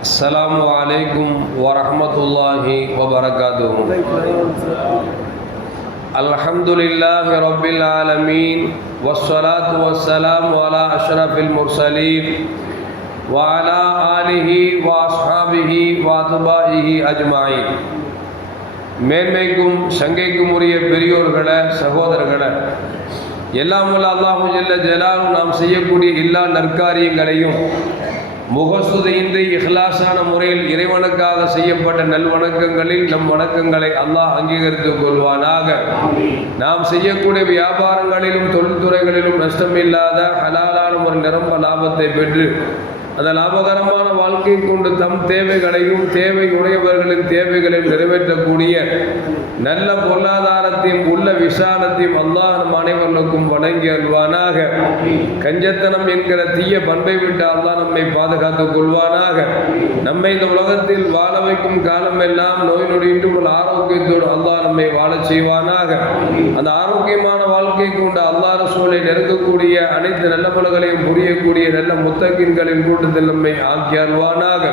السلام عليكم ورحمة الله وبركاته الحمد لله رب العالمين والصلاة والسلام على أشرف المرسلين وعلى آله وأصحابه وأتباعه أجمعين மேன்மைக்கும் சங்கைக்கும் உரிய பெரியோர்களே சகோதரர்களே எல்லாம் வல்ல அல்லாஹு ஜல்ல ஜலாலும் நாம் செய்யக்கூடிய எல்லா நற்காரியங்களையும் முகஸ்துதையின்றி இஹ்லாசான முறையில் இறைவனுக்காக செய்யப்பட்ட நல்வணக்கங்களில் நம் வணக்கங்களை அல்லாஹ் அங்கீகரித்துக் கொள்வானாக. நாம் செய்யக்கூடிய வியாபாரங்களிலும் தொழில்துறைகளிலும் நஷ்டமில்லாத ஹலாலான ஒரு நிரம்ப லாபத்தை பெற்று அந்த லாபகரமான வாழ்க்கை கொண்டு தம் தேவைகளையும் தேவை உடையவர்களின் தேவைகளையும் நிறைவேற்றக்கூடிய நல்ல பொருளாதாரத்தையும் உள்ள விசாலத்தையும் அல்லாஹ் நம் அனைவர்களுக்கும் வழங்கி அல்வானாக கஞ்சத்தனம் என்கிற தீய பண்பை விட்டு அல்லாஹ் நம்மை பாதுகாத்துக் கொள்வானாக. நம்மை இந்த உலகத்தில் வாழ வைக்கும் காலமெல்லாம் நோய் நொடியின்றி உள்ள ஆரோக்கியத்தோடு அல்லாஹ் நம்மை வாழச் செய்வானாக. அந்த ஆரோக்கியமான வாழ்க்கைக்கு உண்டு அல்லாஹ் ரசூலை நெருங்கக்கூடிய அனைத்து நல்ல பலகளையும் புரியக்கூடிய நல்ல முத்தகின்களின் கூட்டத்தில் நம்மை ஆக்கி அல்வானாக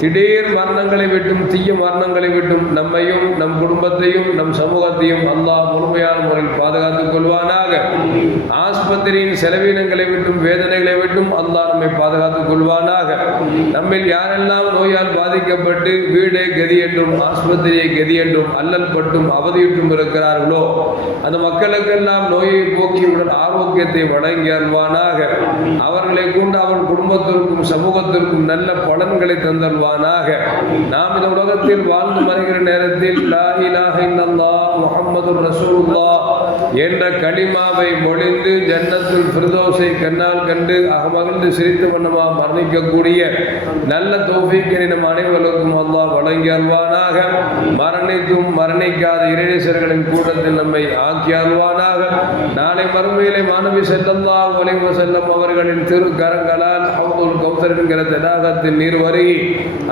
திடீர் மரணங்களை விட்டும் தீய மரணங்களை விட்டும் நம்மையும் நம் குடும்பத்தையும் நம் சமூகத்தையும் அல்லாஹ் முழுமையான முறையில் பாதுகாத்துக் கொள்வானாக. ஆஸ்பத்திரியின் செலவினங்களை விட்டும் வேதனைகளை விட்டும் அல்லாஹ் நம்மை பாதுகாத்துக் கொள்வானாக. நம்மில் யாரெல்லாம் நோயால் பாதிக்கப்பட்டு வீடு கதி என்றும் ஆஸ்பத்திரியை கதி என்றும் அல்லல் பட்டும் அவதியுற்றும் இருக்கிறார்களோ? அந்த மக்களுக்கெல்லாம் நோயை போக்கியுடன் ஆரோக்கியத்தை வழங்கி அல்வானாக அவர்களை கொண்டு அவன் குடும்பத்திற்கும் சமூகத்திற்கும் நல்ல பலன்களை தந்தல்வானாக நாம் இந்த உலகத்தில் வாழ்ந்து வருகிற நேரத்தில் லா இலாஹ இல்லல்லாஹ் முஹம்மது ரசூலுல்லாஹ் என்ற களிமாவை மொழிந்து ஜன்னத்துல் பிரதோசை கண்ணால் கண்டு அகமகிழ்ந்து சிரித்து வண்ணமா மரணிக்கக்கூடிய நல்ல தௌஃபீக்கினை நம் அனைவருக்கும் அல்லாஹ் வழங்கி அல்வானாக மரணித்தும் மரணிக்காத இறைநேசர்களின் கூட்டத்தில் நம்மை ஆக்கி அல்வானாக நாளை மறுமையிலே மாணவி செல்லல்லாஹ் வலைவ செல்லம் அவர்களின் திரு கரங்களால் அவுதுல் கௌசர் என்கிற தடாகத்தில் நீர் வருகி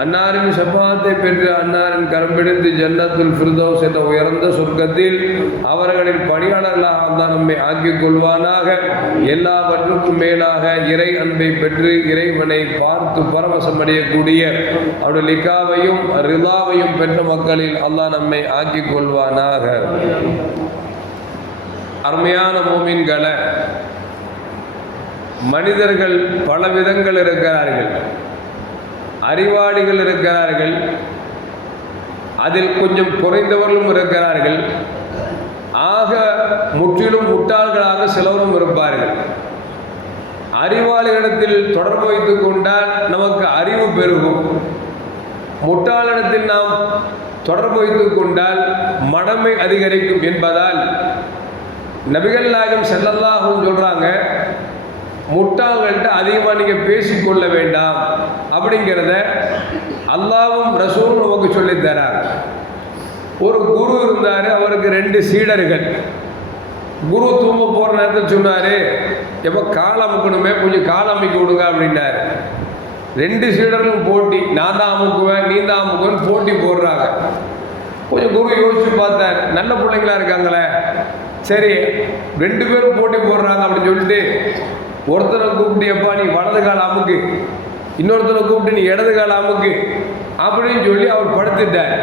அன்னாரின் சப்பாத்தை பெற்று அன்னாரின் கரம் பிடித்து ஜன்னத்துல் என்ற உயர்ந்த சொர்க்கத்தில் அவர்களின் பணியாளர் அல்லாஹ் நம்மை ஆக்கிக் கொள்வானாக. எல்லாவற்றுக்கும் மேலாக இறை அன்பை பெற்று இறைவனை பார்த்து பரவசம் அடையக்கூடிய அவருடைய லிகாவையும் ரிதாவையும் பெற்ற மக்களில் அல்லாஹ் நம்மை ஆக்கிக் கொள்வானாக. அருமையான மோமின்களை மனிதர்கள் பல விதங்கள் இருக்கிறார்கள். அறிவாளிகள் இருக்கிறார்கள். அதில் கொஞ்சம் குறைந்தவர்களும் இருக்கிறார்கள். முற்றிலும் முட்டாள்களாக சிலவரும் இருப்பார்கள். அறிவாளிகளிடத்தில் தொடர்பு வைத்துக் கொண்டால் நமக்கு அறிவு பெருகும். முட்டாளிடத்தில் நாம் தொடர்பு வைத்துக் கொண்டால் மடமை அதிகரிக்கும் என்பதால் நபிகள் நாயகம் செல்லல்லாகவும் சொல்கிறாங்க முட்டாள்கள்கிட்ட அதிகமாக நீங்கள் பேசிக்கொள்ள வேண்டாம் அப்படிங்கிறத அல்லாவும் ரசூலும் நமக்கு சொல்லித்தரார் ஒரு குரு இருந்தார் அவருக்கு ரெண்டு சீடர்கள். குரு தூங்க போகிற நேரத்தில் சொன்னார் எப்போ கால் அமுக்கணுமே கொஞ்சம் கால் அமைக்க விடுங்க அப்படின்னாரு. ரெண்டு சீடர்களும் போட்டி நான் தான் அமுக்குவேன் நீ தான் அமுக்குவேன் போட்டி போடுறாங்க. கொஞ்சம் குரு யோசிச்சு பார்த்தார் நல்ல பிள்ளைங்களா இருக்காங்களே. சரி ரெண்டு பேரும் போட்டி போடுறாங்க அப்படின்னு சொல்லிட்டு ஒருத்தனை கூப்பிட்டு எப்பா நீ வலது கால அமுக்கு. இன்னொருத்தனை கூப்பிட்டு நீ இடது கால அமுக்கு. அப்படின்னு சொல்லி அவர் படுத்துட்டார்.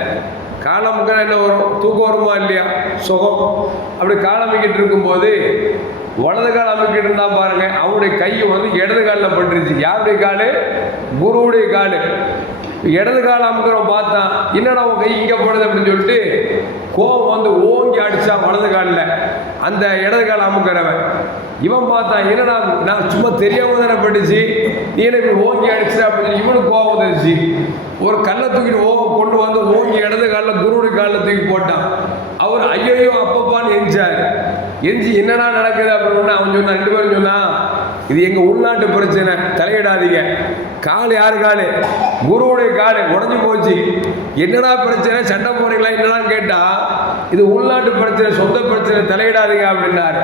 காலமுக்கிற என்ன வரும் தூக்கம் வருமா இல்லையா? சுகம். அப்படி காலமிக்கிட்டு இருக்கும்போது வலது கால் அமைக்கிட்டு இருந்தா பாருங்க அவனுடைய கை வந்து இடது காலில் பட்டுருச்சு. யாருடைய காலு? குருவுடைய காலு. இடது கால அமுக்கிறவன் பார்த்தான் என்னடா உன் கை இங்கே போடுது அப்படின்னு சொல்லிட்டு கோவம் வந்து ஓங்கி அடித்தா வலது காலில். அந்த இடது கால அமுக்கிறவன் இவன் பார்த்தான் என்னடா நான் சும்மா தெரியாம தானே பட்டுச்சு நீ இப்படி ஓங்கி அடிச்சு? அப்படின்னு இவனுக்கு கோபம் வந்துருச்சு. ஒரு கல்லை தூக்கிட்டு ஓ கொண்டு வந்து ஓங்கி இடது காலில் குருடு காலில் தூக்கி போட்டான். அவர் ஐயோ அப்பப்பான்னு எரிஞ்சார். எரிஞ்சு என்னடா நடக்குது? அப்படின்னு அவன் சொன்னான் ரெண்டு பேரும் சொன்னான் இது எங்க உள்நாட்டு பிரச்சனை. தலையிடாதீங்க. கால் யார் கால்? குருவுடைய கால். உடஞ்சி போச்சு. என்னடா பிரச்சனை? சண்டை போறீங்களா என்னடான்னு கேட்டா இது உள்நாட்டு பிரச்சனை சொந்த பிரச்சனை. தலையிடாதீங்க அப்படின்னாரு.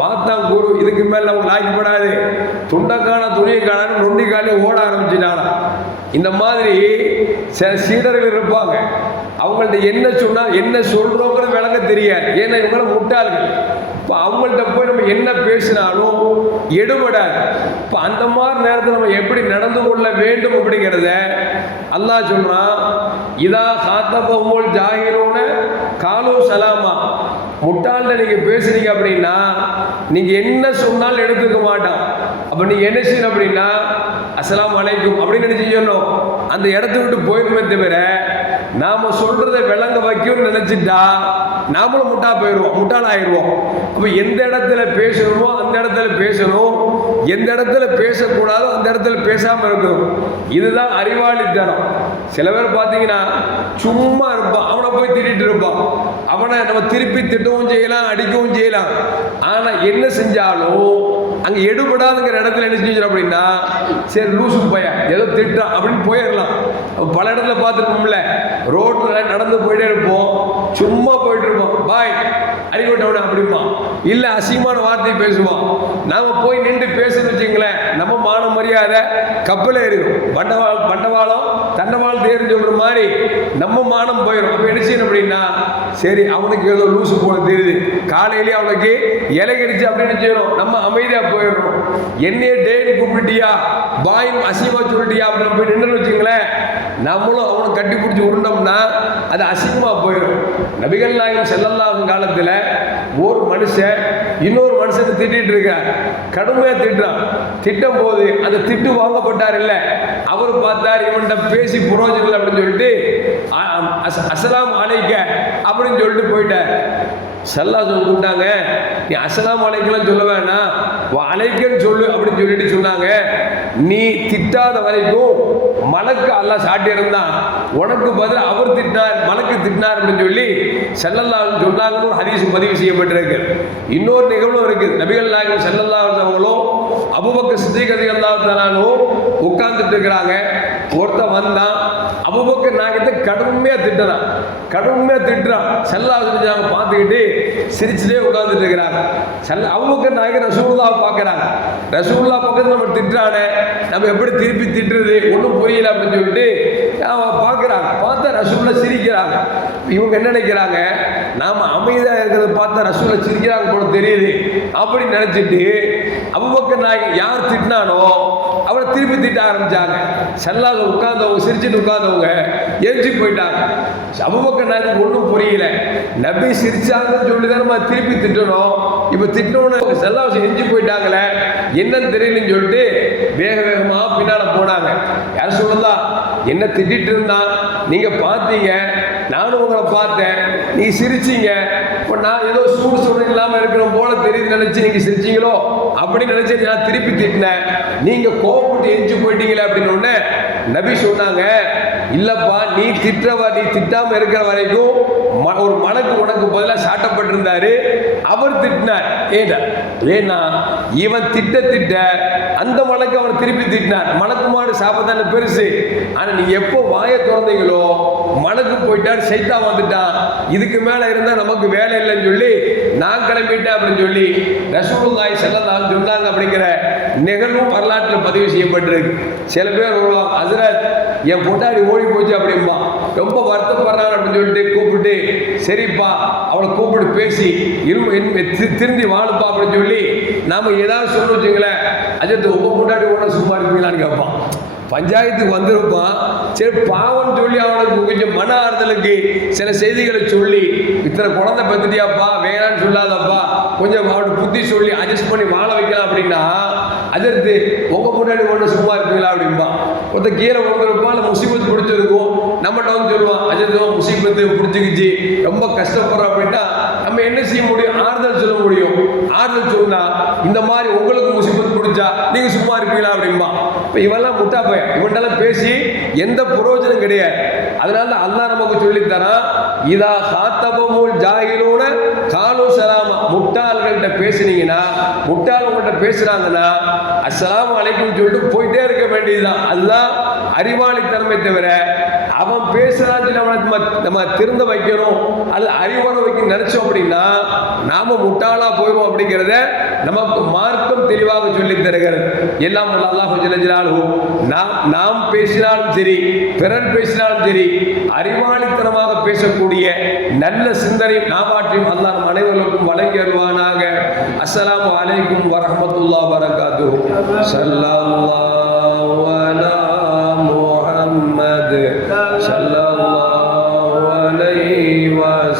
பார்த்தா குரு இதுக்கு மேல அவங்க லாய்க்கப்படாது துண்டக்கான துணியை காணான்னு நொண்டி காலையை ஓட ஆரம்பிச்சிட்டானா இந்த மாதிரி சில சீடர்கள் இருப்பாங்க. அவங்கள்ட்ட என்ன சொன்னா என்ன சொல்றோங்கிற விளங்க தெரியாது. ஏன்னா இவங்க முட்டாள்கள். இப்போ அவங்கள்ட்ட போய் என்ன பேசினாலும் எடுபடாது. இப்போ அந்த மாதிரி நேரத்தில் நம்ம எப்படி நடந்து கொள்ள வேண்டும் அப்படிங்கிறத அல்லாஹ் சொல்கிறான் இதா காத்தபோல் ஜாகிரோன காலு சலாமா. முட்டாள்கிட்ட நீங்கள் பேசுனீங்க அப்படின்னா நீங்கள் என்ன சொன்னாலும் எடுத்துக்க மாட்டான். அப்போ நீங்கள் என்ன செய்யணும் அப்படின்னா அஸ்லாம் அலைக்கும் அப்படின்னு நினச்சி சொல்லணும் அந்த இடத்த விட்டு போயிருமே தவிர நாம சொல்கிறத விளங்க வைக்கும்னு நினைச்சிட்டா நாமளும் முட்டா போயிடுவோம் முட்டாள் ஆயிடுவோம் அப்ப எந்த இடத்துல பேசணுமோ அந்த இடத்துல பேசணும். எந்த இடத்துல பேசக்கூடாதோ அந்த இடத்துல பேசாம இருக்கணும். இதுதான் அறிவாளித்தனம் சில பேர் பார்த்தீங்கன்னா சும்மா இருப்பான் அவனை போய் திட்டிட்டு இருப்பான் அவனை நம்ம திருப்பி திட்டவும் செய்யலாம் அடிக்கவும் செய்யலாம். ஆனா என்ன செஞ்சாலும் அங்கே எடுபடாதுங்கிற இடத்துல என்ன செஞ்சோம் அப்படின்னா சரி லூசுக்கு பையன் ஏதோ திட்டான் அப்படின்னு போயிடலாம். பல இடத்துல பார்த்துருப்போம்ல ரோட்டில் நடந்து போயிட்டே இருப்போம். சும்மா போயிட்டு இருப்போம். பாய் அடிக்கட்டவன அப்படிமா இல்லை அசிங்கமான வார்த்தையை பேசுவோம். நாம போய் நின்று பேசுன்னு வச்சுங்களேன் நம்ம மான மரியாதை கப்பல் ஏறிடும். பண்டவாளம் பண்டவாளம் தண்டவாளம் தேர்ந்து சொல்ற மாதிரி நம்ம மானம் போயிடும். அப்போ என்ன செய்யணும் அப்படின்னா சரி அவனுக்கு ஏதோ லூசு போல தெரியுது. காலையிலேயே அவனுக்கு இலகிடுச்சு அப்படின்னு செய்யணும்? நம்ம அமைதியாக போயிடணும். என்னைய டெய்லி கூப்பிட்டியா பாய் அசிங்கமா சொல்லிட்டியா? அப்படின்னு போய் நின்று வச்சுங்களேன் நம்மளும் அவனை கட்டி பிடிச்சி உருண்டோம்னா அது அசிங்கமாக போயிடும். நபிகள் நாயகம் செல்லல்லாஹும் காலத்தில் ஒரு மனுஷன் இன்னொரு மனுஷனை திட்டிட்டு இருக்கார் கடுமையாக திட்டுறான். திட்டும் போது அந்த திட்டு வாங்கப்பட்டார் இல்லை. அவர் பார்த்தார் இவன்கிட்ட பேசி புரோஜனம் அப்படின்னு சொல்லிட்டு அசலாம் அழைக்க அப்படின்னு சொல்லிட்டு போயிட்டார். சல்லா சொல்லிட்டாங்க நீ அசலாம் அலைக்கெல்லாம் சொல்ல வேணாம். அழைக்கன்னு சொல்லு அப்படின்னு சொல்லிட்டு சொன்னாங்க. நீ திட்டாத வரைக்கும் மலக்கு அல்லா சாட்டி இருந்தான் உனக்கு பதில் அவர் திட்டினார் மலக்கு திட்டினார் அப்படின்னு சொல்லி செல்லல்லா சொன்னாங்கன்னு ஒரு ஹதீஸ் பதிவு செய்யப்பட்டிருக்கு. இன்னொரு நிகழ்வும் இருக்குது. நபிகள் நாயகம் செல்லல்லா அவங்களும் அபுபக்க சித்திகதி அதிகல்லாத்தாலும் உட்கார்ந்துட்டு இருக்கிறாங்க. ஒருத்தன் வந்தான். அபுபக்க நாயகத்தை கடுமையா திட்டுறான். கடுமையா திட்டுறான். செல்லா செஞ்சாங்க பார்த்துக்கிட்டு சிரிச்சுட்டே உட்கார்ந்துட்டு இருக்கிறாங்க செல்ல அபுபக்க நாயகர் ரசூலுல்லாவை பார்க்குறாங்க ரசூல்லா பக்கத்து நம்ம திட்டுறானே. நம்ம எப்படி திருப்பி திட்டுறது? ஒன்றும் புரியல அப்படின்னு சொல்லிட்டு அவன் பார்த்தா ரசூலுல்லா சிரிக்கிறாங்க இவங்க என்ன நினைக்கிறாங்க? நாம் அமைதியாக இருக்கிறத பார்த்தா ரசூலை சிரிக்கிறாங்க போல தெரியுது. அப்படின்னு நினச்சிட்டு அபுபக்கர் நாயகன் யார் திட்டினானோ அவரை திருப்பி திட்ட ஆரம்பிச்சாங்க. செல்லாத உட்கார்ந்தவங்க சிரிச்சுட்டு உட்கார்ந்தவங்க எரிஞ்சு போயிட்டாங்க. அபுபக்கர் நாயகன் ஒன்றும் புரியல. நபி சிரிச்சாங்கன்னு சொல்லி தான் நம்ம திருப்பி திட்டணும். இப்போ திட்டணும்னு செல்லாவசி எரிஞ்சு போயிட்டாங்களே என்னன்னு தெரியலன்னு சொல்லிட்டு வேக வேகமாக பின்னால் போனாங்க. யார் சொல்லலாம் என்ன திட்டிட்டு இருந்தான் நீங்கள் பார்த்தீங்க நானும் உங்களை பார்த்தேன். நீ சிரிச்சீங்க. இப்போ நான் ஏதோ சூடு சூடு இல்லாம இருக்கிற போல தெரியுது நினைச்சு நீங்க சிரிச்சீங்களோ? அப்படின்னு நினைச்சு நான் திருப்பி திட்டினேன். நீங்க கோபப்பட்டு எரிஞ்சு போயிட்டீங்களே அப்படின்னு உடனே நபி சொன்னாங்க இல்லப்பா நீ திட்டுறவ நீ திட்டாம இருக்கிற வரைக்கும் ம- ஒரு மனக்கு உனக்கு பதிலாக சாட்டப்பட்டிருந்தாரு. அவர் திட்டினார். ஏடா ஏன்னா இவன் திட்ட திட்ட அந்த மலக்கு அவன் திருப்பி திட்டினார் மலக்குமாடு சாப்பிட்டான பெருசு. ஆனா நீ எப்போ வாயை திறந்தீங்களோ மலக்கு போயிட்டான் சைத்தா வந்துட்டான். இதுக்கு மேல இருந்தா நமக்கு வேலை இல்லைன்னு சொல்லி நான் கிளம்பிட்டேன் அப்படின்னு சொல்லி ரசூலுல்லாஹி ஸல்லல்லாஹு சொன்னாங்க அப்படிங்கிற நிகழ்வும் வரலாற்றில் பதிவு செய்யப்பட்டிருக்கு. சில பேர் வருவாங்க ஹசரத் என் பொட்டாடி ஓடி போச்சு அப்படிம்பா. ரொம்ப வருத்தப்படுறாங்க அப்படின்னு சொல்லிட்டு கூப்பிட்டு சரிப்பா. அவளை கூப்பிட்டு பேசி இரு- திருந்தி வாழுப்பா அப்படின்னு சொல்லி நாம ஏதாவது சொல்லணும் வச்சுங்களேன் அஜித் உங்க பொட்டாடி ஓட சும்மா இருப்பீங்களான்னு கேட்பான். பஞ்சாயத்துக்கு வந்திருப்பான் சரி பாவம்னு சொல்லி அவனுக்கு கொஞ்சம் மன ஆறுதலுக்கு சில செய்திகளை சொல்லி இத்தனை குழந்தை பெத்துட்டியாப்பா வேணான்னு சொல்லாதப்பா. கொஞ்சம் அவனுக்கு புத்தி சொல்லி அட்ஜஸ்ட் பண்ணி வாழ வைக்கலாம் அப்படின்னா அதற்கு உங்க முன்னாடி ஒன்று சும்மா இருப்பீங்களா அப்படின்பா. ஒருத்தர் கீழே விழுந்திருப்பான் இல்லை முசீபத்து பிடிச்சிருக்கும் நம்மகிட்ட வந்து சொல்லுவான் அஜித்தோ முசீபத்து பிடிச்சிக்கிச்சு ரொம்ப கஷ்டப்படுறோம் அப்படின்னா நம்ம என்ன செய்ய முடியும்? ஆறுதல் சொல்ல முடியும். ஆறுதல் சொன்னா இந்த மாதிரி உங்களுக்கு முசீபத்து பிடிச்சா நீங்க சும்மா இருப்பீங்களா? அப்படின்பா. இப்போ இவெல்லாம் முட்டா பையன். இவன்ட்டெல்லாம் பேசி எந்த பிரயோஜனம் கிடையாது. அதனால தான் அல்லாஹ் நமக்கு சொல்லித் தரான் இதா ஹாத்தபமுல் ஜாகிலூன காலு சலாமா முட்டாள்கள்கிட்ட பேசுனீங்கன்னா முட்டாள் உங்கள்கிட்ட பேசுறாங்கன்னா அஸ்லாம் அலைக்கும் சொல்லிட்டு போயிட்டே இருக்க வேண்டியதுதான். அதுதான் அறிவாளித்தன்மை தவிர அவன் பேசுறான்னு சொல்லி அவனை நம்ம நம்ம திருந்த வைக்கணும். அல்லது அறிவுரை வைக்க நினைச்சோம் அப்படின்னா நாம முட்டாளா போயிடும் அப்படிங்கிறத நமக்கு மார்க்கம் தெளிவாக சொல்லி தருகிறது. எல்லாம் அல்லாஹ் ஜல்ல நாம் நாம் பேசினாலும் சரி பிறர் பேசினாலும் சரி அறிவாளித்தனமாக பேசக்கூடிய நல்ல சிந்தனை நாமாற்றையும் அல்லாஹ் நம் அனைவருக்கும் வழங்கி வருவானாக அஸ்ஸலாமு அலைக்கும் வரஹ்மத்துல்லாஹி வரகாத்துஹு ஸல்லல்லாஹு